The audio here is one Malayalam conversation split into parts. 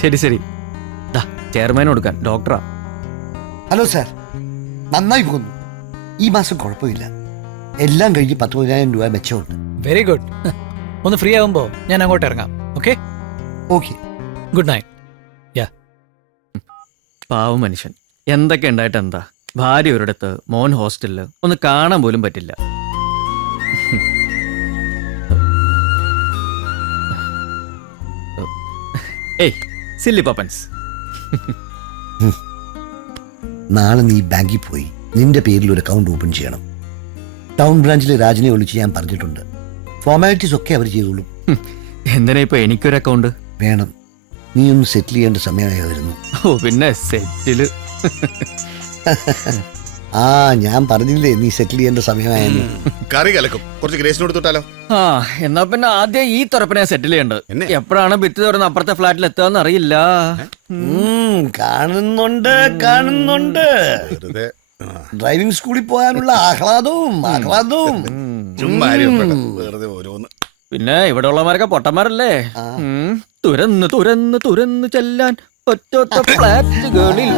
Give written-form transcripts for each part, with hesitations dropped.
ശരി ശരി. ചെയർമാൻ കൊടുക്കാൻ ഡോക്ടറാ. ഹലോ സാർ, നന്നായി പോകുന്നു. ഈ മാസം കുഴപ്പമില്ല. എല്ലാം കഴിഞ്ഞ് 10,000 രൂപ മെച്ചമുണ്ട്. Very good. ഒന്ന് ഫ്രീ ആവുമ്പോ ഞാൻ അങ്ങോട്ട് ഇറങ്ങാം. Okay okay. Good night. പാവം മനുഷ്യൻ. എന്തൊക്കെ ഉണ്ടായിട്ട് എന്താ, ഭാര്യ ഒരിടത്ത്, മോൻ ഹോസ്റ്റലില്, ഒന്ന് കാണാൻ പോലും പറ്റില്ല. ഏയ് സില്ലി പപ്പൻസ്. നാളെ നീ ബാങ്കിൽ പോയി നിന്റെ പേരിൽ ഒരു അക്കൗണ്ട് ഓപ്പൺ ചെയ്യണം. ടൗൺ ബ്രാഞ്ചിലെ രാജനെ വിളിച്ച് ഞാൻ പറഞ്ഞിട്ടുണ്ട്. ഫോർമാലിറ്റീസ് ഒക്കെ അവർ ചെയ്തോളും. എന്തിനാ ഇപ്പൊ എനിക്കൊരു അക്കൗണ്ട് വേണം. നീ ഒന്ന് സെറ്റിൽ ചെയ്യേണ്ട സമയമായി വരുന്നു. ഓ പിന്നെ സെറ്റില്. ആ ഞാൻ പറഞ്ഞില്ലേ നീ സെറ്റിൽ ചെയ്യേണ്ട സമയമായെന്ന്. കറി കലക്കും. കുറച്ച് ഗ്രേസിന് കൊടുത്തിട്ടാലോ? ആ എന്നാ പിന്നെ ആദ്യം ഈ തുറപ്പിനെ സെറ്റിൽ ചെയ്യേണ്ടത്. എപ്പോഴാണ് ഭിത്തി തുറന്ന് അപ്പുറത്തെ ഫ്ലാറ്റിൽ എത്തുകയെന്ന് അറിയില്ല. കാണുന്നുണ്ട് കാണുന്നുണ്ട്. ഡ്രൈവിംഗ് സ്കൂളിൽ പോകാനുള്ള ആഹ്ലാദവും. വെറുതെ ഓരോന്ന്. പിന്നെ ഇവിടെ ഉള്ളമാരൊക്കെ പൊട്ടന്മാരല്ലേ. തുരന്ന് തുരന്ന് തുരന്ന് ചെല്ലാൻ ഒറ്റ ഫ്ലാറ്റുകളിൽ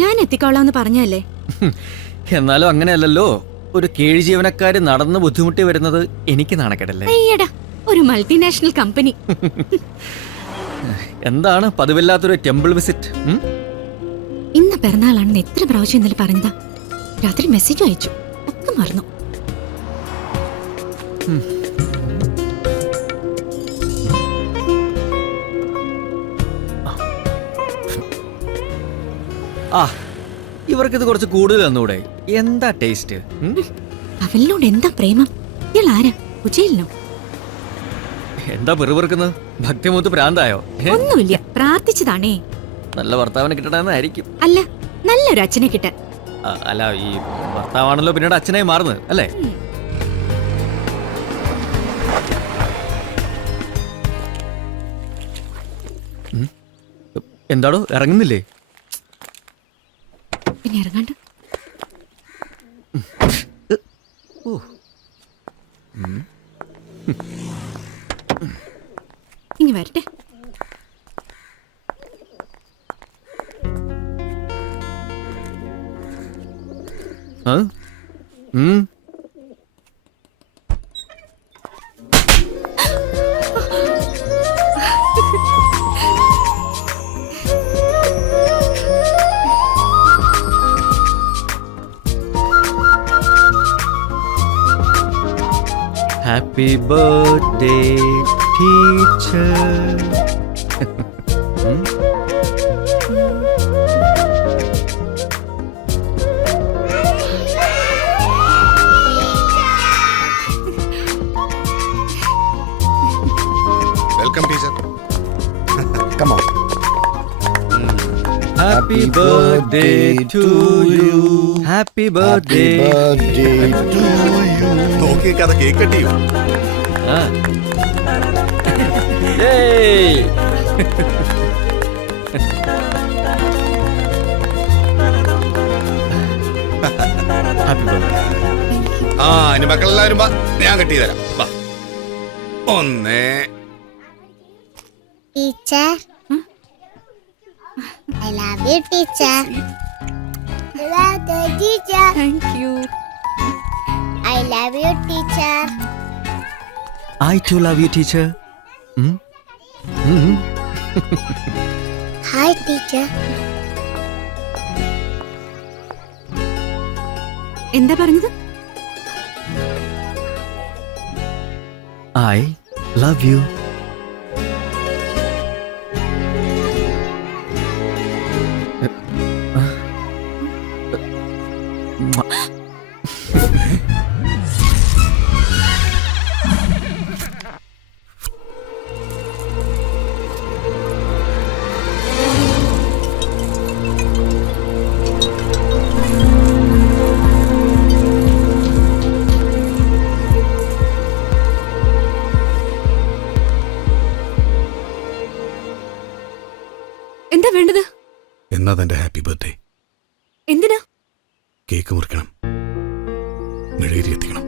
ഞാൻ എത്തിക്കോളാന്ന് പറഞ്ഞല്ലേ. എന്നാലും അങ്ങനെയല്ലല്ലോ. ഒരു കീഴ് ജീവനക്കാര് നടന്ന് ബുദ്ധിമുട്ടി വരുന്നത് എനിക്ക് നാണക്കേടല്ലേ. അയ്യടാ, ഒരു മൾട്ടിനാഷണൽ കമ്പനി. എന്താണ് പതിവില്ലാത്തൊരു ടെമ്പിൾ വിസിറ്റ്? ഇന്ന് പിറന്നാളാണെന്ന് എത്ര പ്രാവശ്യം ഇന്നലെ പറഞ്ഞതാ. രാത്രി മെസ്സേജ് അയച്ചു, ഒക്കെ മറന്നു. ആ ഇവർക്കിത് കുറച്ച് കൂടുതൽ തന്നൂടെ? എന്താ ടേസ്റ്റ്? അവളിനോട് എന്താ പ്രേമം? ഇയാൾ ആരാ? ഉച്ചയിലിനോ? എന്താ പെറുപെറുക്കുന്നത്? ഭക്തിമൂത്ത് പ്രാന്തായോ? ഒന്നുമില്ല, പ്രാർത്ഥിച്ചതാണേ. നല്ല ഭർത്താവിനെ കിട്ടണമെന്നായിരിക്കും. അല്ല, നല്ലൊരു അച്ഛനെ കിട്ടാൻ. അല്ല, ഈ ഭർത്താവാണല്ലോ പിന്നീട് അച്ഛനായി മാറുന്നത് അല്ലേ? എന്താടോ ഇറങ്ങുന്നില്ലേ? പിന്നെ ഇറങ്ങാണ്ട്. ഇനി വരട്ടെ. Happy birthday, teacher. Welcome, teacher. Come on. Happy birthday to you. Happy birthday. Happy birthday to you. നോക്കി കഥ കേക്ക് കട്ട് ചെയ്യൂ. Yay! Happy birthday. ഇനി മക്കളെല്ലാവരും വാ, ഞാൻ കട്ട് ചെയ്ത് തരാം. വാ. ഒന്ന്. Teacher, I love you, teacher. I love you, teacher. Thank you. I love you, teacher. I too love you, teacher. Hi, teacher. എന്താ പറഞ്ഞത്? I love you. എന്താ വേണ്ടത്? എന്നാ തന്റെ ഹാപ്പി ബർത്ത്ഡേ. എന്തിനാ? കേക്ക് മുറിക്കണം, മെഴുകുതിരി എത്തിക്കണം,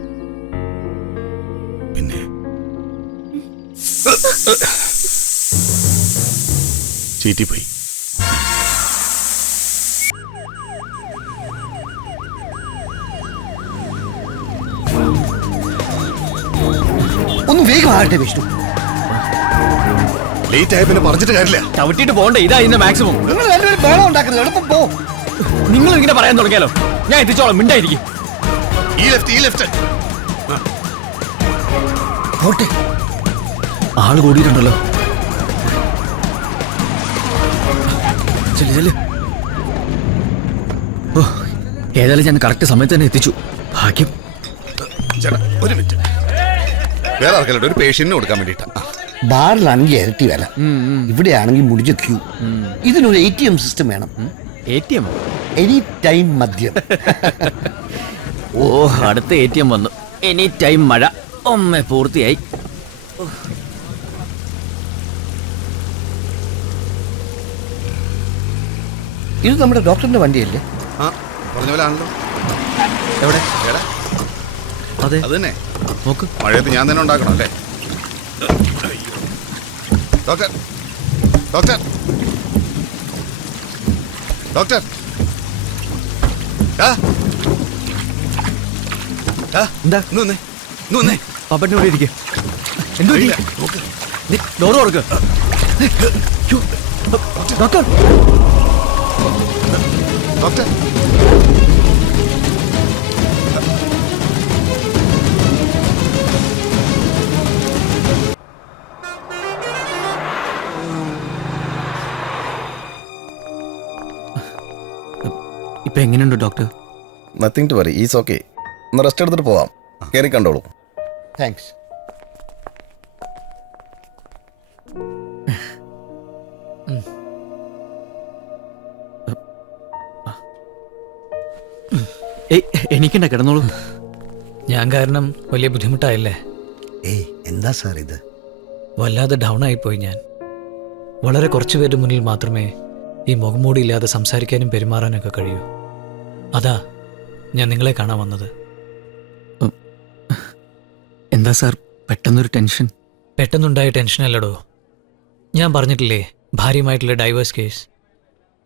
പിന്നെ ചീറ്റിപ്പോയി. ഒന്ന് വേഗമാകട്ടെ വിഷ്ണു. ലേറ്റ് ആയ പിന്നെ പറഞ്ഞിട്ട് കാര്യമില്ല. ചവിട്ടിട്ട് പോണ്ടേ, ഇതാ ഇന്ന് മാക്സിമം. നിങ്ങൾ രണ്ടുപേരും വേണം ഉണ്ടാക്കുന്നത്, എളുപ്പം പോ. നിങ്ങൾ ഇങ്ങനെ പറയാൻ തുടങ്ങിയാലോ? ഞാൻ എത്തിച്ചോളാം, മിണ്ടായിരിക്കും. ഈ ലെഫ്റ്റ്. പോട്ടെ. ആള് കൂടിയിട്ടുണ്ടല്ലോ. ചെല്ല്. ഓ, ഏതായാലും ഞാൻ കറക്റ്റ് സമയത്ത് തന്നെ എത്തിച്ചു. ഭാഗ്യം. ചേട്ടാ ഒരു മിനിറ്റ്, വേറെ ആർക്കല്ലോ ഒരു പേഷ്യന്റിന് കൊടുക്കാൻ വേണ്ടിട്ടാ. ബാറിലാണെങ്കിൽ ഇരട്ടി വില, ഇവിടെയാണെങ്കിൽ മുടിഞ്ഞ ക്യൂ. ഇതിനൊരു ATM സിസ്റ്റം വേണം. ATM? എനി ടൈം മദ്യം. ഓ, അടുത്ത ATM വന്നു. എനി ടൈം മഴ. ഒമ്മ പൂർത്തിയായി. ഇത് നമ്മുടെ ഡോക്ടറിന്റെ വണ്ടിയല്ലേ? ആ പറഞ്ഞ പോലെ ആണല്ലോ. എവിടെ? എടാ അതെ, അത് തന്നെ. നോക്ക്. മഴയത്ത് ഞാൻ തന്നെ ഉണ്ടാക്കണം അല്ലേ? ഡോക്ടർ ഡോക്ടർ ഡോക്ടർ എന്താ? ഇന്ന് പപ്പന്റെ കൂടെ ഇരിക്കുക. എന്തോ ഡോറ് തുറക്ക്. ഡോക്ടർ ഡോക്ടർ ഇപ്പൊ എങ്ങനെയുണ്ട് doctor? Nothing to worry, is okay. ഒന്ന് റെസ്റ്റ് എടുത്തിട്ട് പോവാം. കയറി കണ്ടോളൂ. താങ്ക്സ്. എനിക്കെന്താ, കിടന്നോളൂ. ഞാൻ കാരണം വലിയ ബുദ്ധിമുട്ടായില്ലേ? ഏയ് എന്താ സാർ ഇത്? വല്ലാതെ ഡൗൺ ആയിപ്പോയി ഞാൻ. വളരെ കുറച്ചു പേരുടെ മുന്നിൽ മാത്രമേ ഈ മുഖംമൂടിയില്ലാതെ സംസാരിക്കാനും പെരുമാറാനൊക്കെ കഴിയൂ. അതാ ഞാൻ നിങ്ങളെ കാണാൻ വന്നത്. എന്താ സാർ പെട്ടെന്നൊരു ടെൻഷൻ? പെട്ടെന്നുണ്ടായ ടെൻഷനല്ലടോ. ഞാൻ പറഞ്ഞിട്ടില്ലേ, ഭാര്യയുമായിട്ടുള്ള ഡൈവേഴ്സ് കേസ്.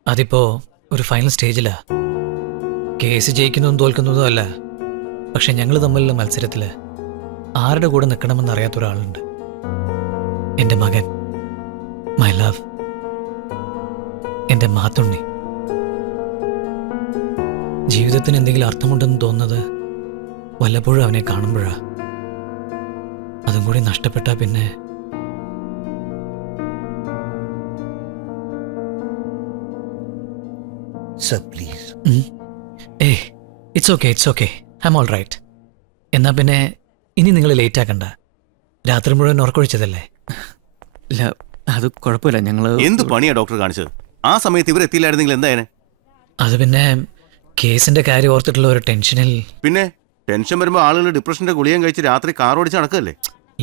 അതിപ്പോ ഒരു ഫൈനൽ സ്റ്റേജിലാ. കേസ് ജയിക്കുന്നതും തോൽക്കുന്നതും അല്ല, പക്ഷെ ഞങ്ങൾ തമ്മിലുള്ള മത്സരത്തില് ആരുടെ കൂടെ നിൽക്കണമെന്ന് അറിയാത്ത ഒരാളുണ്ട്. എൻ്റെ മകൻ, മൈ ലവ്, എൻ്റെ മാത്തുണ്ണി. ജീവിതത്തിന് എന്തെങ്കിലും അർത്ഥമുണ്ടെന്ന് തോന്നുന്നത് വല്ലപ്പോഴും അവനെ കാണുമ്പോഴാ. അതും കൂടി നഷ്ടപ്പെട്ടാ പിന്നെ sir please. It's okay, I am all right. എന്നാ പിന്നെ ഇനി നിങ്ങൾ ലേറ്റ് ആക്കണ്ട. രാത്രി മുഴുവൻ ഉറക്കൊഴിച്ചതല്ലേ? ഇല്ല, അത് കുഴപ്പമില്ല. ഞങ്ങള് എന്ത് പണിയാ ഡോക്ടർ കാണിച്ചത്? ആ സമയത്ത് ഇവരെത്തിയില്ലായിരുന്നെങ്കിൽ എന്തായനെ? അത് പിന്നെ കേസിന്റെ കാര്യം ഓർത്തിട്ടുള്ള ഒരു ടെൻഷനിൽ. പിന്നെ ടെൻഷൻ വരുമ്പോൾ ആളുകൾ ഡിപ്രഷന്റെ ഗുളികം കഴിച്ച് രാത്രി കാർ ഓടിച്ച് നടക്കല്ലേ?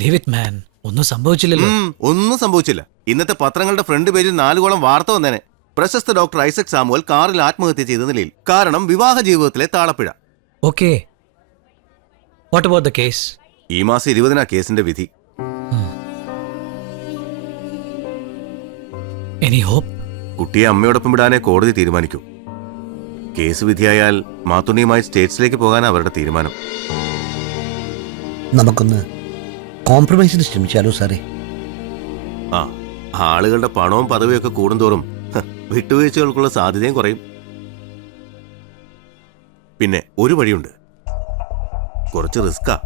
Leave it man. ഒന്നും സംഭവിച്ചില്ലല്ലോ. ഒന്നും സംഭവിച്ചില്ല. ഇന്നത്തെ പത്രങ്ങളുടെ ഫ്രണ്ട് പേജിൽ 4 കോളം വാർത്ത വന്നേനെ. പ്രശസ്ത ഡോക്ടർ ഐസക് സാമുവൽ കാറിൽ ആത്മഹത്യ ചെയ്ത നിലയിൽ. കാരണം വിവാഹ ജീവിതത്തിലെ താളപ്പിഴ. Okay, what about the case? ഈ മാസം 20-നാ കേസിന്റെ വിധി. Any hope? കുട്ടിയെ അമ്മയോടൊപ്പം വിടാനേ കോടതി തീരുമാനിക്കൂ. കേസ് വിധിയായാൽ മാത്തുണ്ണിയുമായി സ്റ്റേറ്റ്സിലേക്ക് പോകാനാണ് അവരുടെ തീരുമാനം. നമുക്കൊന്ന് കോംപ്രമൈസിന് ശ്രമിച്ചാലോ സാറേ? ആ, ആളുകളുടെ പണവും പദവിയൊക്കെ കൂടുന്തോറും വിട്ടുവീഴ്ചകൾക്കുള്ള സാധ്യതയും കുറയും. പിന്നെ ഒരു വഴിയുണ്ട്. കുറച്ച് റിസ്ക്കാ.